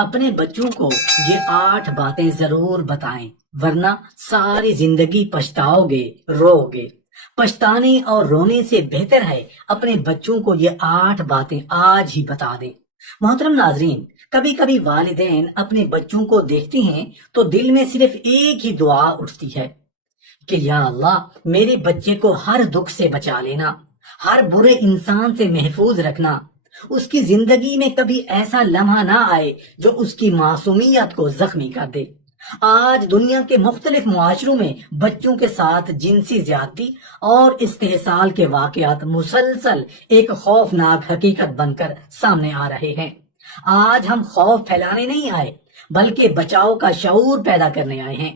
اپنے بچوں کو یہ 8 باتیں ضرور بتائیں، ورنہ ساری زندگی پچھتاؤ گے، رو گے۔ پچھتانے اور رونے سے بہتر ہے اپنے بچوں کو یہ 8 باتیں آج ہی بتا دیں۔ محترم ناظرین، کبھی کبھی والدین اپنے بچوں کو دیکھتے ہیں تو دل میں صرف ایک ہی دعا اٹھتی ہے کہ یا اللہ میرے بچے کو ہر دکھ سے بچا لینا، ہر برے انسان سے محفوظ رکھنا، اس کی زندگی میں کبھی ایسا لمحہ نہ آئے جو اس کی معصومیت کو زخمی کر دے۔ آج دنیا کے مختلف معاشروں میں بچوں کے ساتھ جنسی زیادتی اور استحصال کے واقعات مسلسل ایک خوفناک حقیقت بن کر سامنے آ رہے ہیں۔ آج ہم خوف پھیلانے نہیں آئے بلکہ بچاؤ کا شعور پیدا کرنے آئے ہیں۔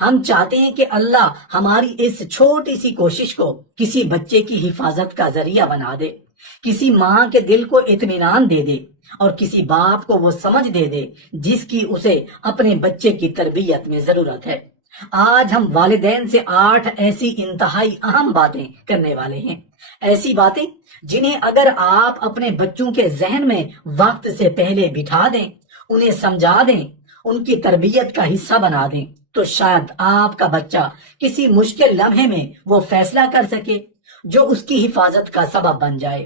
ہم چاہتے ہیں کہ اللہ ہماری اس چھوٹی سی کوشش کو کسی بچے کی حفاظت کا ذریعہ بنا دے، کسی ماں کے دل کو اطمینان دے دے اور کسی باپ کو وہ سمجھ دے دے جس کی اسے اپنے بچے کی تربیت میں ضرورت ہے۔ آج ہم والدین سے 8 ایسی انتہائی اہم باتیں کرنے والے ہیں، ایسی باتیں جنہیں اگر آپ اپنے بچوں کے ذہن میں وقت سے پہلے بٹھا دیں، انہیں سمجھا دیں، ان کی تربیت کا حصہ بنا دیں، تو شاید آپ کا بچہ کسی مشکل لمحے میں وہ فیصلہ کر سکے جو اس کی حفاظت کا سبب بن جائے۔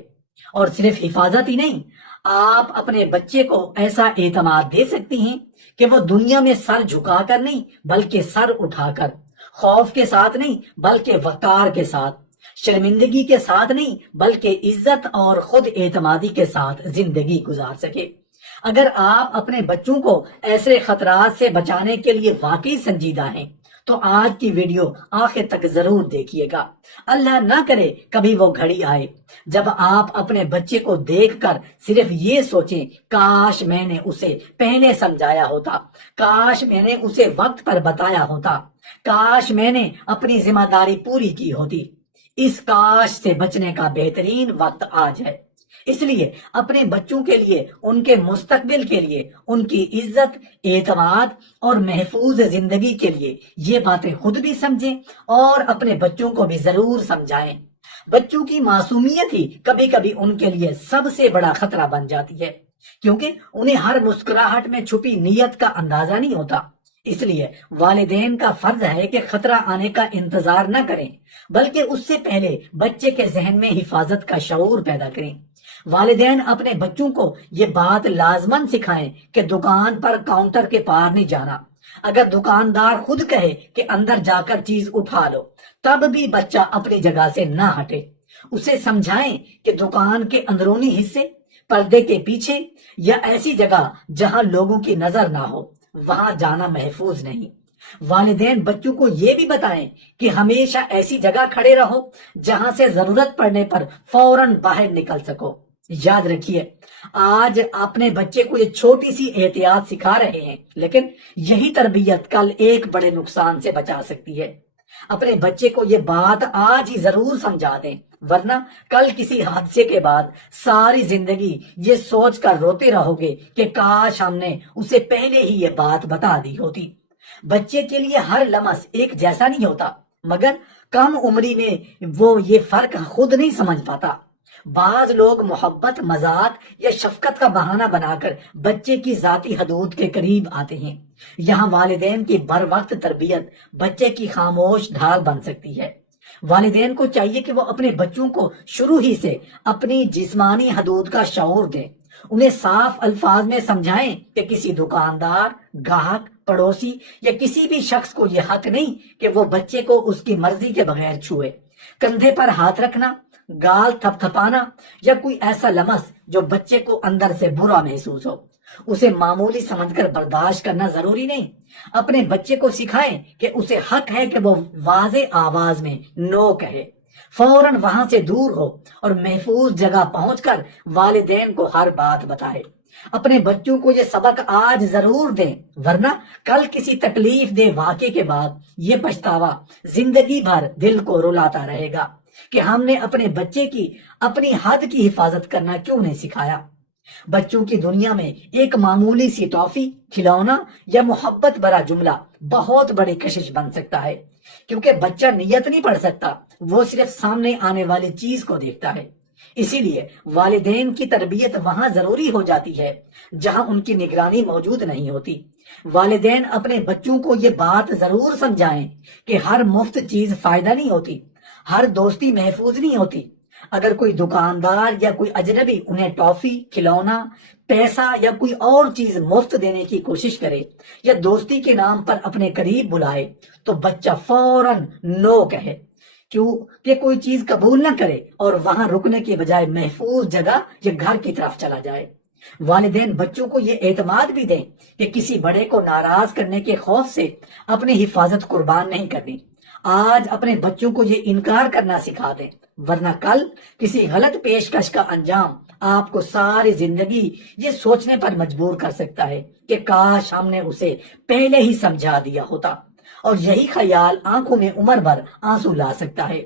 اور صرف حفاظت ہی نہیں، آپ اپنے بچے کو ایسا اعتماد دے سکتی ہیں کہ وہ دنیا میں سر جھکا کر نہیں بلکہ سر اٹھا کر، خوف کے ساتھ نہیں بلکہ وقار کے ساتھ، شرمندگی کے ساتھ نہیں بلکہ عزت اور خود اعتمادی کے ساتھ زندگی گزار سکے۔ اگر آپ اپنے بچوں کو ایسے خطرات سے بچانے کے لیے واقعی سنجیدہ ہیں تو آج کی ویڈیو آخر تک ضرور دیکھیے گا۔ اللہ نہ کرے کبھی وہ گھڑی آئے جب آپ اپنے بچے کو دیکھ کر صرف یہ سوچیں کاش میں نے اسے پہلے سمجھایا ہوتا، کاش میں نے اسے وقت پر بتایا ہوتا، کاش میں نے اپنی ذمہ داری پوری کی ہوتی۔ اس کاش سے بچنے کا بہترین وقت آج ہے۔ اس لیے اپنے بچوں کے لیے، ان کے مستقبل کے لیے، ان کی عزت، اعتماد اور محفوظ زندگی کے لیے یہ باتیں خود بھی سمجھیں اور اپنے بچوں کو بھی ضرور سمجھائیں۔ بچوں کی معصومیت ہی کبھی کبھی ان کے لیے سب سے بڑا خطرہ بن جاتی ہے، کیونکہ انہیں ہر مسکراہٹ میں چھپی نیت کا اندازہ نہیں ہوتا۔ اس لیے والدین کا فرض ہے کہ خطرہ آنے کا انتظار نہ کریں بلکہ اس سے پہلے بچے کے ذہن میں حفاظت کا شعور پیدا کریں۔ والدین اپنے بچوں کو یہ بات لازماً سکھائیں کہ دکان پر کاؤنٹر کے پار نہیں جانا۔ اگر دکاندار خود کہے کہ اندر جا کر چیز اٹھا لو، تب بھی بچہ اپنی جگہ سے نہ ہٹے۔ اسے سمجھائیں کہ دکان کے اندرونی حصے، پردے کے پیچھے یا ایسی جگہ جہاں لوگوں کی نظر نہ ہو، وہاں جانا محفوظ نہیں۔ والدین بچوں کو یہ بھی بتائیں کہ ہمیشہ ایسی جگہ کھڑے رہو جہاں سے ضرورت پڑنے پر فوراً باہر نکل سکو۔ یاد رکھیے، آج اپنے بچے کو یہ چھوٹی سی احتیاط سکھا رہے ہیں، لیکن یہی تربیت کل ایک بڑے نقصان سے بچا سکتی ہے۔ اپنے بچے کو یہ بات آج ہی ضرور سمجھا دیں، ورنہ کل کسی حادثے کے بعد ساری زندگی یہ سوچ کر روتے رہو گے کہ کاش ہم نے اسے پہلے ہی یہ بات بتا دی ہوتی۔ بچے کے لیے ہر لمس ایک جیسا نہیں ہوتا، مگر کم عمری میں وہ یہ فرق خود نہیں سمجھ پاتا۔ بعض لوگ محبت، مذاق یا شفقت کا بہانہ بنا کر بچے کی ذاتی حدود کے قریب آتے ہیں۔ یہاں والدین کی بر وقت تربیت بچے کی خاموش ڈھال بن سکتی ہے۔ والدین کو چاہیے کہ وہ اپنے بچوں کو شروع ہی سے اپنی جسمانی حدود کا شعور دیں، انہیں صاف الفاظ میں سمجھائیں کہ کسی دکاندار، گاہک، پڑوسی یا کسی بھی شخص کو یہ حق نہیں کہ وہ بچے کو اس کی مرضی کے بغیر چھوئے۔ کندھے پر ہاتھ رکھنا، گال تھپ تھپانا یا کوئی ایسا لمس جو بچے کو اندر سے برا محسوس ہو، اسے معمولی سمجھ کر برداشت کرنا ضروری نہیں۔ اپنے بچے کو سکھائیں کہ اسے حق ہے کہ وہ واضح آواز میں نو کہے، فوراً وہاں سے دور ہو اور محفوظ جگہ پہنچ کر والدین کو ہر بات بتائے۔ اپنے بچوں کو یہ سبق آج ضرور دیں، ورنہ کل کسی تکلیف دہ واقعے کے بعد یہ پچھتاوا زندگی بھر دل کو رلاتا رہے گا کہ ہم نے اپنے بچے کی اپنی حد کی حفاظت کرنا کیوں نہیں سکھایا۔ بچوں کی دنیا میں ایک معمولی سی ٹافی، کھلونا یا محبت بھرا جملہ بہت بڑی کشش بن سکتا ہے، کیونکہ بچہ نیت نہیں پڑھ سکتا، وہ صرف سامنے آنے والی چیز کو دیکھتا ہے۔ اسی لیے والدین کی تربیت وہاں ضروری ہو جاتی ہے جہاں ان کی نگرانی موجود نہیں ہوتی۔ والدین اپنے بچوں کو یہ بات ضرور سمجھائیں کہ ہر مفت چیز فائدہ نہیں ہوتی، ہر دوستی محفوظ نہیں ہوتی۔ اگر کوئی دکاندار یا کوئی اجنبی انہیں ٹافی، کھلونا، پیسہ یا کوئی اور چیز مفت دینے کی کوشش کرے یا دوستی کے نام پر اپنے قریب بلائے تو بچہ فوراً نو کہے، کیوں کہ کوئی چیز قبول نہ کرے اور وہاں رکنے کے بجائے محفوظ جگہ یا گھر کی طرف چلا جائے۔ والدین بچوں کو یہ اعتماد بھی دیں کہ کسی بڑے کو ناراض کرنے کے خوف سے اپنی حفاظت قربان نہیں کرنی۔ آج اپنے بچوں کو یہ انکار کرنا سکھا دیں، ورنہ کل کسی غلط پیشکش کا انجام آپ کو ساری زندگی یہ سوچنے پر مجبور کر سکتا ہے کہ کاش ہم نے اسے پہلے ہی سمجھا دیا ہوتا، اور یہی خیال آنکھوں میں عمر بھر آنسو لا سکتا ہے۔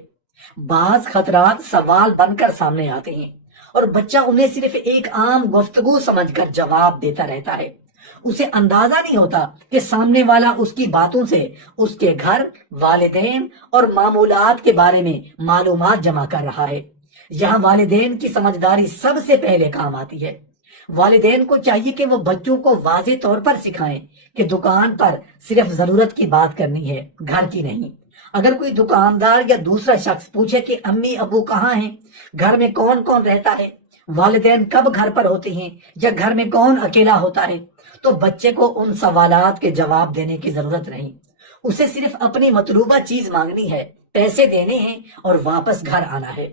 بعض خطرات سوال بن کر سامنے آتے ہیں اور بچہ انہیں صرف ایک عام گفتگو سمجھ کر جواب دیتا رہتا ہے۔ اسے اندازہ نہیں ہوتا کہ سامنے والا اس کی باتوں سے اس کے گھر، والدین اور معمولات کے بارے میں معلومات جمع کر رہا ہے۔ یہاں والدین کی سمجھداری سب سے پہلے کام آتی ہے۔ والدین کو چاہیے کہ وہ بچوں کو واضح طور پر سکھائیں کہ دکان پر صرف ضرورت کی بات کرنی ہے، گھر کی نہیں۔ اگر کوئی دکاندار یا دوسرا شخص پوچھے کہ امی ابو کہاں ہیں، گھر میں کون کون رہتا ہے، والدین کب گھر پر ہوتے ہیں یا گھر میں کون اکیلا ہوتا ہے، تو بچے کو ان سوالات کے جواب دینے کی ضرورت نہیں۔ اسے صرف اپنی مطلوبہ چیز مانگنی ہے، پیسے دینے ہیں اور واپس گھر آنا ہے۔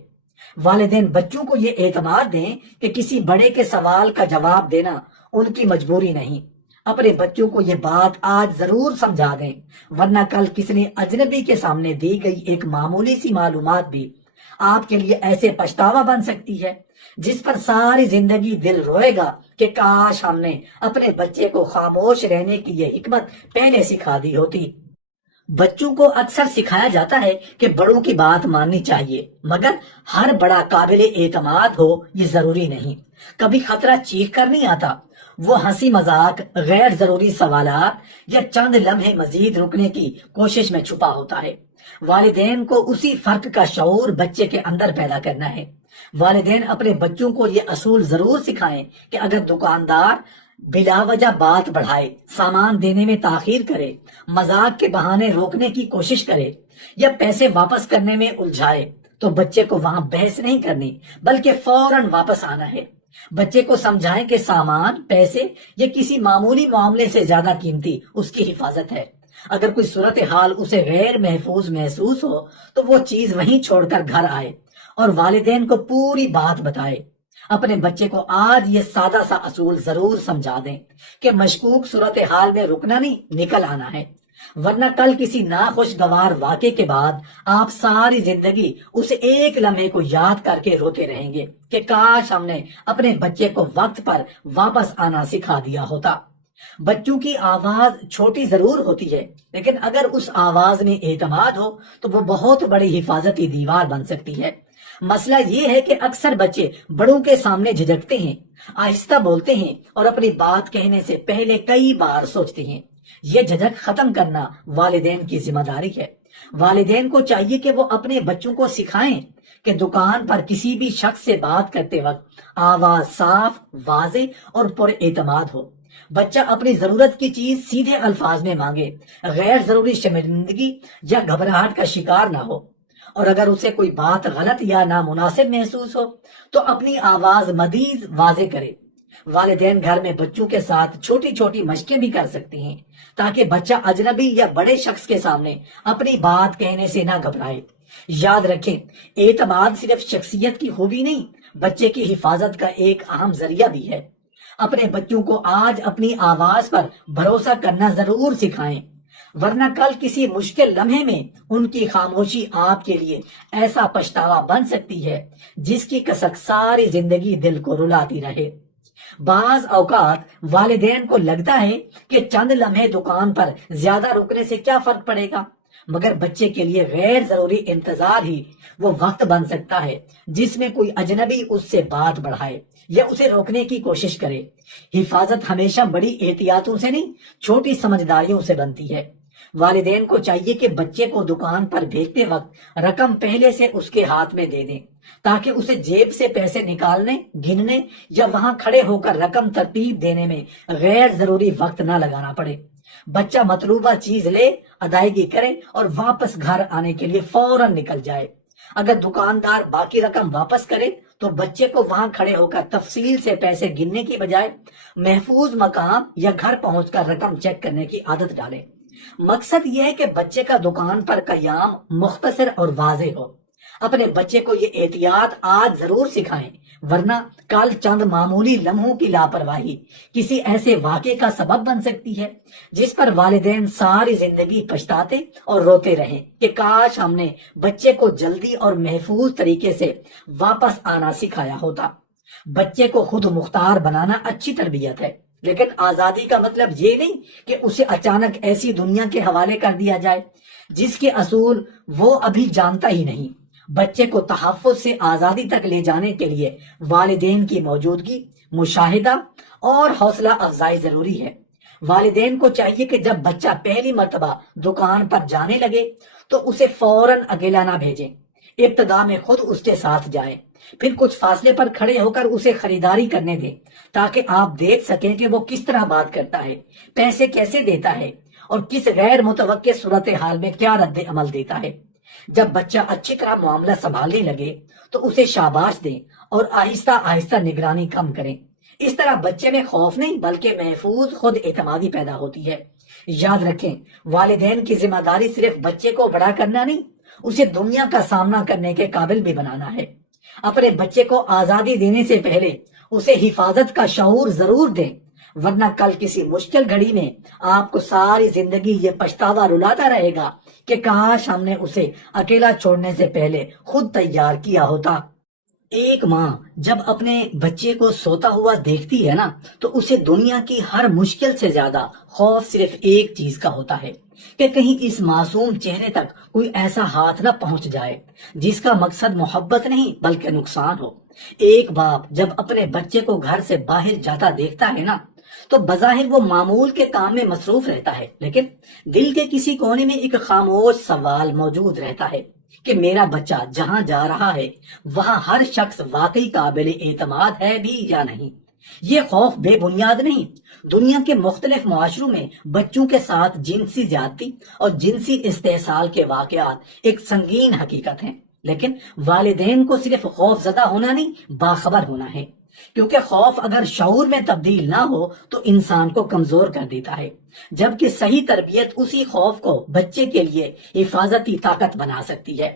والدین بچوں کو یہ اعتماد دیں کہ کسی بڑے کے سوال کا جواب دینا ان کی مجبوری نہیں۔ اپنے بچوں کو یہ بات آج ضرور سمجھا دیں، ورنہ کل کسی اجنبی کے سامنے دی گئی ایک معمولی سی معلومات بھی آپ کے لیے ایسے پچھتاوا بن سکتی ہے جس پر ساری زندگی دل روئے گا کہ کاش ہم نے اپنے بچے کو خاموش رہنے کی یہ حکمت پہلے سکھا دی ہوتی۔ بچوں کو اکثر سکھایا جاتا ہے کہ بڑوں کی بات ماننی چاہیے، مگر ہر بڑا قابل اعتماد ہو یہ ضروری نہیں۔ کبھی خطرہ چیخ کر نہیں آتا، وہ ہنسی مذاق، غیر ضروری سوالات یا چند لمحے مزید رکنے کی کوشش میں چھپا ہوتا ہے۔ والدین کو اسی فرق کا شعور بچے کے اندر پیدا کرنا ہے۔ والدین اپنے بچوں کو یہ اصول ضرور سکھائیں کہ اگر دکاندار بلا وجہ بات بڑھائے، سامان دینے میں تاخیر کرے، مذاق کے بہانے روکنے کی کوشش کرے یا پیسے واپس کرنے میں الجھائے تو بچے کو وہاں بحث نہیں کرنی بلکہ فوراً واپس آنا ہے۔ بچے کو سمجھائیں کہ سامان، پیسے یا کسی معمولی معاملے سے زیادہ قیمتی اس کی حفاظت ہے۔ اگر کوئی صورتحال اسے غیر محفوظ محسوس ہو تو وہ چیز وہیں چھوڑ کر گھر آئے اور والدین کو پوری بات بتائے۔ اپنے بچے کو آج یہ سادہ سا اصول ضرور سمجھا دیں کہ مشکوک صورتحال میں رکنا نہیں، نکل آنا ہے، ورنہ کل کسی ناخوشگوار واقعے کے بعد آپ ساری زندگی اس ایک لمحے کو یاد کر کے روتے رہیں گے کہ کاش ہم نے اپنے بچے کو وقت پر واپس آنا سکھا دیا ہوتا۔ بچوں کی آواز چھوٹی ضرور ہوتی ہے، لیکن اگر اس آواز میں اعتماد ہو تو وہ بہت بڑی حفاظتی دیوار بن سکتی ہے۔ مسئلہ یہ ہے کہ اکثر بچے بڑوں کے سامنے جھجکتے ہیں، آہستہ بولتے ہیں اور اپنی بات کہنے سے پہلے کئی بار سوچتے ہیں۔ یہ جھجک ختم کرنا والدین کی ذمہ داری ہے۔ والدین کو چاہیے کہ وہ اپنے بچوں کو سکھائیں کہ دکان پر کسی بھی شخص سے بات کرتے وقت آواز صاف، واضح اور پر اعتماد ہو۔ بچہ اپنی ضرورت کی چیز سیدھے الفاظ میں مانگے، غیر ضروری شرمندگی یا گھبراہٹ کا شکار نہ ہو، اور اگر اسے کوئی بات غلط یا نامناسب محسوس ہو تو اپنی آواز مزید واضح کرے۔ والدین گھر میں بچوں کے ساتھ چھوٹی چھوٹی مشقیں بھی کر سکتے ہیں تاکہ بچہ اجنبی یا بڑے شخص کے سامنے اپنی بات کہنے سے نہ گھبرائے۔ یاد رکھیں، اعتماد صرف شخصیت کی خوبی نہیں، بچے کی حفاظت کا ایک اہم ذریعہ بھی ہے۔ اپنے بچوں کو آج اپنی آواز پر بھروسہ کرنا ضرور سکھائیں، ورنہ کل کسی مشکل لمحے میں ان کی خاموشی آپ کے لیے ایسا پچھتاوا بن سکتی ہے جس کی کسک ساری زندگی دل کو رلاتی رہے۔ بعض اوقات والدین کو لگتا ہے کہ چند لمحے دکان پر زیادہ رکنے سے کیا فرق پڑے گا، مگر بچے کے لیے غیر ضروری انتظار ہی وہ وقت بن سکتا ہے جس میں کوئی اجنبی اس سے بات بڑھائے یا اسے روکنے کی کوشش کرے۔ حفاظت ہمیشہ بڑی احتیاطوں سے نہیں، چھوٹی سمجھداریوں سے بنتی ہے۔ والدین کو چاہیے کہ بچے کو دکان پر بھیجتے وقت رقم پہلے سے اس کے ہاتھ میں دے دیں، تاکہ اسے جیب سے پیسے نکالنے، گننے یا وہاں کھڑے ہو کر رقم ترتیب دینے میں غیر ضروری وقت نہ لگانا پڑے۔ بچہ مطلوبہ چیز لے، ادائیگی کرے اور واپس گھر آنے کے لیے فوراً نکل جائے۔ اگر دکاندار باقی رقم واپس کرے تو بچے کو وہاں کھڑے ہو کر تفصیل سے پیسے گننے کی بجائے محفوظ مقام یا گھر پہنچ کر رقم چیک کرنے کی عادت ڈالے۔ مقصد یہ ہے کہ بچے کا دکان پر قیام مختصر اور واضح ہو۔ اپنے بچے کو یہ احتیاط آج ضرور سکھائیں، ورنہ کل چند معمولی لمحوں کی لاپرواہی کسی ایسے واقعے کا سبب بن سکتی ہے جس پر والدین ساری زندگی پچھتاتے اور روتے رہیں کہ کاش ہم نے بچے کو جلدی اور محفوظ طریقے سے واپس آنا سکھایا ہوتا۔ بچے کو خود مختار بنانا اچھی تربیت ہے، لیکن آزادی کا مطلب یہ نہیں کہ اسے اچانک ایسی دنیا کے حوالے کر دیا جائے جس کے اصول وہ ابھی جانتا ہی نہیں۔ بچے کو تحفظ سے آزادی تک لے جانے کے لیے والدین کی موجودگی، مشاہدہ اور حوصلہ افزائی ضروری ہے۔ والدین کو چاہیے کہ جب بچہ پہلی مرتبہ دکان پر جانے لگے تو اسے فوراً اکیلا نہ بھیجیں، ابتدا میں خود اس کے ساتھ جائیں، پھر کچھ فاصلے پر کھڑے ہو کر اسے خریداری کرنے دیں تاکہ آپ دیکھ سکیں کہ وہ کس طرح بات کرتا ہے، پیسے کیسے دیتا ہے اور کس غیر متوقع صورتحال میں کیا رد عمل دیتا ہے۔ جب بچہ اچھی طرح معاملہ سنبھالنے لگے تو اسے شاباش دیں اور آہستہ آہستہ نگرانی کم کریں۔ اس طرح بچے میں خوف نہیں بلکہ محفوظ خود اعتمادی پیدا ہوتی ہے۔ یاد رکھیں، والدین کی ذمہ داری صرف بچے کو بڑا کرنا نہیں، اسے دنیا کا سامنا کرنے کے قابل بھی بنانا ہے۔ اپنے بچے کو آزادی دینے سے پہلے اسے حفاظت کا شعور ضرور دیں، ورنہ کل کسی مشکل گھڑی میں آپ کو ساری زندگی یہ پچھتاوا رلاتا رہے گا کہ کاش ہم نے اسے اکیلا چھوڑنے سے پہلے خود تیار کیا ہوتا۔ ایک ماں جب اپنے بچے کو سوتا ہوا دیکھتی ہے نا تو اسے دنیا کی ہر مشکل سے زیادہ خوف صرف ایک چیز کا ہوتا ہے کہ کہیں اس معصوم چہرے تک کوئی ایسا ہاتھ نہ پہنچ جائے جس کا مقصد محبت نہیں بلکہ نقصان ہو۔ ایک باپ جب اپنے بچے کو گھر سے باہر جاتا دیکھتا ہے نا تو بظاہر وہ معمول کے کام میں مصروف رہتا ہے، لیکن دل کے کسی کونے میں ایک خاموش سوال موجود رہتا ہے کہ میرا بچہ جہاں جا رہا ہے وہاں ہر شخص واقعی قابل اعتماد ہے بھی یا نہیں۔ یہ خوف بے بنیاد نہیں۔ دنیا کے مختلف معاشروں میں بچوں کے ساتھ جنسی زیادتی اور جنسی استحصال کے واقعات ایک سنگین حقیقت ہیں، لیکن والدین کو صرف خوف زدہ ہونا نہیں، باخبر ہونا ہے، کیونکہ خوف اگر شعور میں تبدیل نہ ہو تو انسان کو کمزور کر دیتا ہے، جبکہ صحیح تربیت اسی خوف کو بچے کے لیے حفاظتی طاقت بنا سکتی ہے۔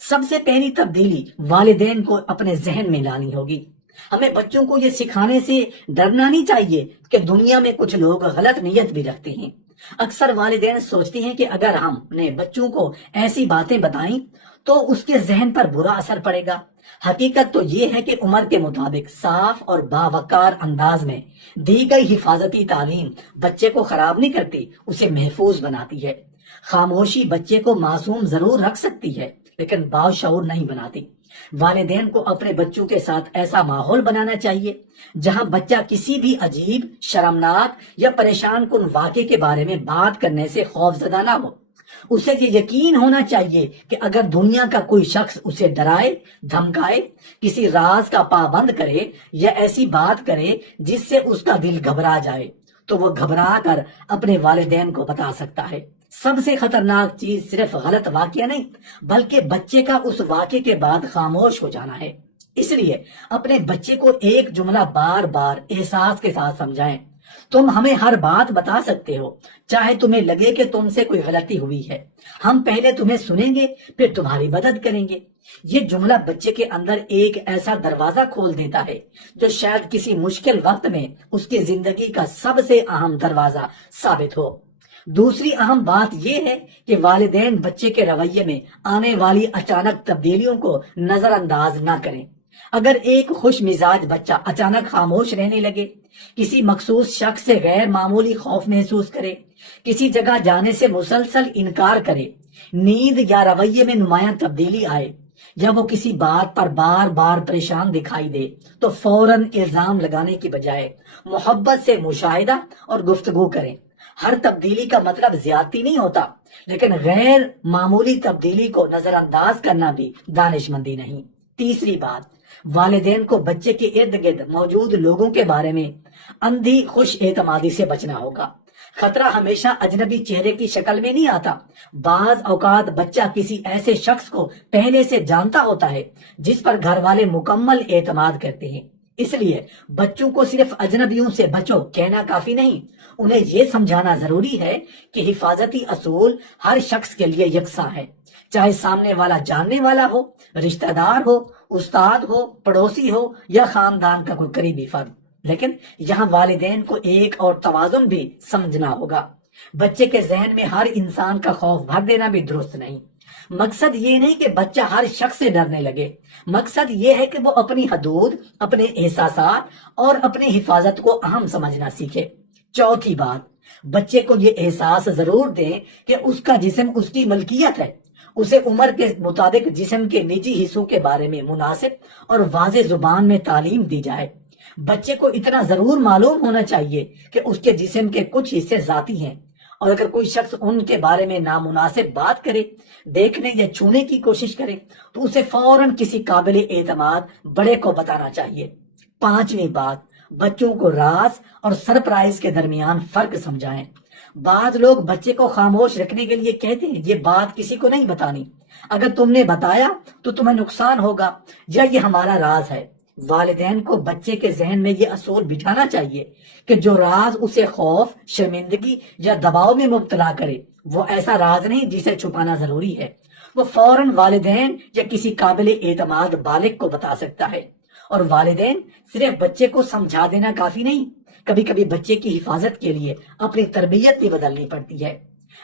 سب سے پہلی تبدیلی والدین کو اپنے ذہن میں لانی ہوگی۔ ہمیں بچوں کو یہ سکھانے سے ڈرنا نہیں چاہیے کہ دنیا میں کچھ لوگ غلط نیت بھی رکھتے ہیں۔ اکثر والدین سوچتے ہیں کہ اگر ہم نے بچوں کو ایسی باتیں بتائیں تو اس کے ذہن پر برا اثر پڑے گا۔ حقیقت تو یہ ہے کہ عمر کے مطابق صاف اور باوقار انداز میں دی گئی حفاظتی تعلیم بچے کو خراب نہیں کرتی، اسے محفوظ بناتی ہے۔ خاموشی بچے کو معصوم ضرور رکھ سکتی ہے لیکن باشعور نہیں بناتی۔ والدین کو اپنے بچوں کے ساتھ ایسا ماحول بنانا چاہیے جہاں بچہ کسی بھی عجیب، شرمناک یا پریشان کن واقعے کے بارے میں بات کرنے سے خوف زدہ نہ ہو۔ اسے یہ یقین ہونا چاہیے کہ اگر دنیا کا کوئی شخص اسے ڈرائے، دھمکائے، کسی راز کا پابند کرے یا ایسی بات کرے جس سے اس کا دل گھبرا جائے تو وہ گھبرا کر اپنے والدین کو بتا سکتا ہے۔ سب سے خطرناک چیز صرف غلط واقعہ نہیں بلکہ بچے کا اس واقعے کے بعد خاموش ہو جانا ہے۔ اس لیے اپنے بچے کو ایک جملہ بار بار احساس کے ساتھ سمجھائیں، تم ہمیں ہر بات بتا سکتے ہو، چاہے تمہیں لگے کہ تم سے کوئی غلطی ہوئی ہے، ہم پہلے تمہیں سنیں گے پھر تمہاری مدد کریں گے۔ یہ جملہ بچے کے اندر ایک ایسا دروازہ کھول دیتا ہے جو شاید کسی مشکل وقت میں اس کی زندگی کا سب سے اہم دروازہ ثابت ہو۔ دوسری اہم بات یہ ہے کہ والدین بچے کے رویے میں آنے والی اچانک تبدیلیوں کو نظر انداز نہ کریں۔ اگر ایک خوش مزاج بچہ اچانک خاموش رہنے لگے، کسی مخصوص شخص سے غیر معمولی خوف محسوس کرے، کسی جگہ جانے سے مسلسل انکار کرے، نیند یا رویے میں نمایاں تبدیلی آئے، یا وہ کسی بات پر بار بار پریشان دکھائی دے تو فوراً الزام لگانے کی بجائے محبت سے مشاہدہ اور گفتگو کریں۔ ہر تبدیلی کا مطلب زیادتی نہیں ہوتا، لیکن غیر معمولی تبدیلی کو نظر انداز کرنا بھی دانش مندی نہیں۔ تیسری بات، والدین کو بچے کے ارد گرد موجود لوگوں کے بارے میں اندھی خوش اعتمادی سے بچنا ہوگا۔ خطرہ ہمیشہ اجنبی چہرے کی شکل میں نہیں آتا، بعض اوقات بچہ کسی ایسے شخص کو پہلے سے جانتا ہوتا ہے جس پر گھر والے مکمل اعتماد کرتے ہیں۔ اس لیے بچوں کو صرف اجنبیوں سے بچو کہنا کافی نہیں، انہیں یہ سمجھانا ضروری ہے کہ حفاظتی اصول ہر شخص کے لیے یکساں ہے، چاہے سامنے والا جاننے والا ہو، رشتہ دار ہو، استاد ہو، پڑوسی ہو یا خاندان کا کوئی قریبی فرد۔ لیکن یہاں والدین کو ایک اور توازن بھی سمجھنا ہوگا۔ بچے کے ذہن میں ہر انسان کا خوف بھر دینا بھی درست نہیں۔ مقصد یہ نہیں کہ بچہ ہر شخص سے ڈرنے لگے، مقصد یہ ہے کہ وہ اپنی حدود، اپنے احساسات اور اپنی حفاظت کو اہم سمجھنا سیکھے۔ چوتھی بات، بچے کو یہ احساس ضرور دیں کہ اس کا جسم اس کی ملکیت ہے۔ اسے عمر کے مطابق جسم کے نجی حصوں کے بارے میں مناسب اور واضح زبان میں تعلیم دی جائے۔ بچے کو اتنا ضرور معلوم ہونا چاہیے کہ اس کے جسم کے کچھ حصے ذاتی ہیں، اور اگر کوئی شخص ان کے بارے میں نامناسب بات کرے، دیکھنے یا چھونے کی کوشش کرے تو اسے فوراً کسی قابل اعتماد بڑے کو بتانا چاہیے۔ پانچویں بات، بچوں کو راز اور سرپرائز کے درمیان فرق سمجھائیں۔ بعض لوگ بچے کو خاموش رکھنے کے لیے کہتے ہیں یہ بات کسی کو نہیں بتانی، اگر تم نے بتایا تو تمہیں نقصان ہوگا یا یہ ہمارا راز ہے۔ والدین کو بچے کے ذہن میں یہ اصول بٹھانا چاہیے کہ جو راز اسے خوف، شرمندگی یا دباؤ میں مبتلا کرے وہ ایسا راز نہیں جسے چھپانا ضروری ہے، وہ فوراً والدین یا کسی قابل اعتماد بالغ کو بتا سکتا ہے۔ اور والدین صرف بچے کو سمجھا دینا کافی نہیں، کبھی کبھی بچے کی حفاظت کے لیے اپنی تربیت بھی بدلنی پڑتی ہے۔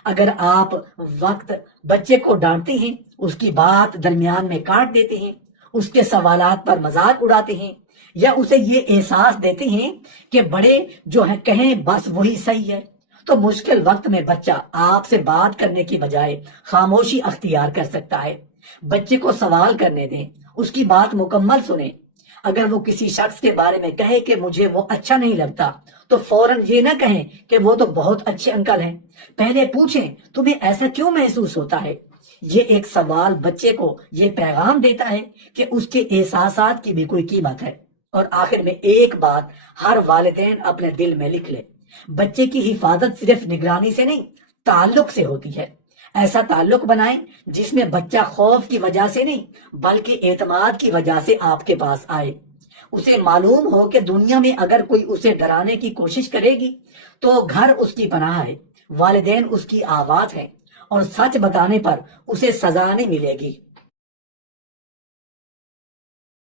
اگر آپ وقت بچے کو ڈانٹتے ہیں، اس کی بات درمیان میں کاٹ دیتے ہیں، اس کے سوالات پر مذاق اڑاتے ہیں، یا اسے یہ احساس دیتے ہیں کہ بڑے جو ہیں کہیں بس وہی صحیح ہے، تو مشکل وقت میں بچہ آپ سے بات کرنے کی بجائے خاموشی اختیار کر سکتا ہے۔ بچے کو سوال کرنے دیں، اس کی بات مکمل سنیں۔ اگر وہ کسی شخص کے بارے میں کہے کہ مجھے وہ اچھا نہیں لگتا تو فوراً یہ نہ کہیں کہ وہ تو بہت اچھے انکل ہیں، پہلے پوچھیں تمہیں ایسا کیوں محسوس ہوتا ہے۔ یہ ایک سوال بچے کو یہ پیغام دیتا ہے کہ اس کے احساسات کی بھی کوئی قیمت ہے۔ اور آخر میں ایک بات ہر والدین اپنے دل میں لکھ لے، بچے کی حفاظت صرف نگرانی سے نہیں، تعلق سے ہوتی ہے۔ ایسا تعلق بنائیں جس میں بچہ خوف کی وجہ سے نہیں بلکہ اعتماد کی وجہ سے آپ کے پاس آئے۔ اسے معلوم ہو کہ دنیا میں اگر کوئی اسے ڈرانے کی کوشش کرے گی تو گھر اس کی پناہ ہے، والدین اس کی آواز ہے، اور سچ بتانے پر اسے سزا نہیں ملے گی